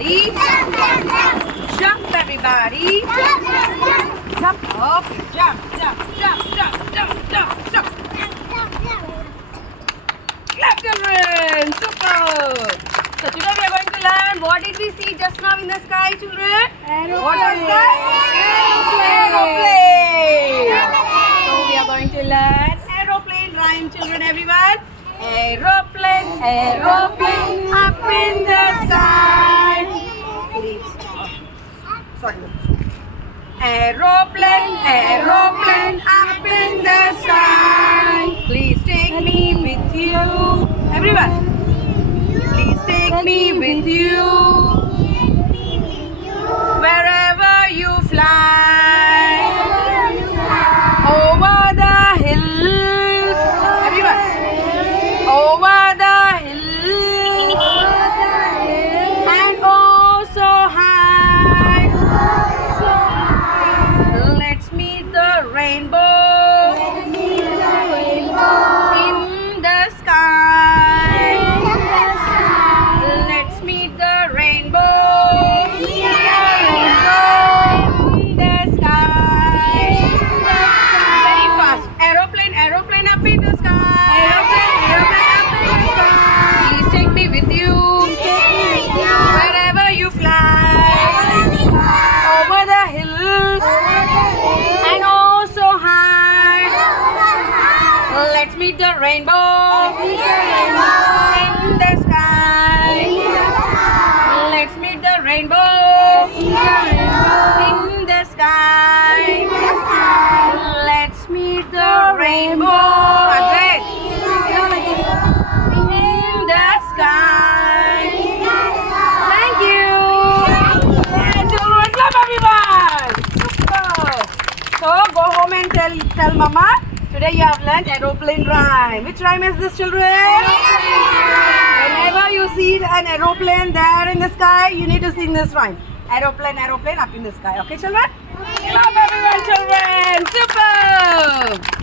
everybody. Jump, everybody. Jump. Okay, jump. Clap, children. Super. So today we are going to learn what did we see just now in the sky, children? Aeroplane. What was that? Aeroplane. So we are going to learn aeroplane rhyme, children, everyone. Aeroplane, aeroplane up in the sky. Please. Sorry. Aeroplane, aeroplane up in the sky. Please take me with you. Everyone. Please take me with you. Wherever you fly. Over the hills. Everyone. Over the hills. And oh so high. Let's meet the rainbow in the sky. Let's meet the rainbow in the sky. Very fast. Aeroplane, aeroplane up in the sky. Aeroplane up in the sky. Please take me with you. Wherever you fly. Over the hills and oh so high. Let's meet the rainbow in the sky. Let's meet the rainbow in the sky. Let's meet the rainbow again in the sky. Thank you. And children, clap everyone. Super. So go home and tell mama. Today you have learned aeroplane rhyme. Which rhyme is this, children? Whenever you see an aeroplane there in the sky, you need to sing this rhyme. Aeroplane, aeroplane up in the sky. Okay, children? Clap everyone, children. Super.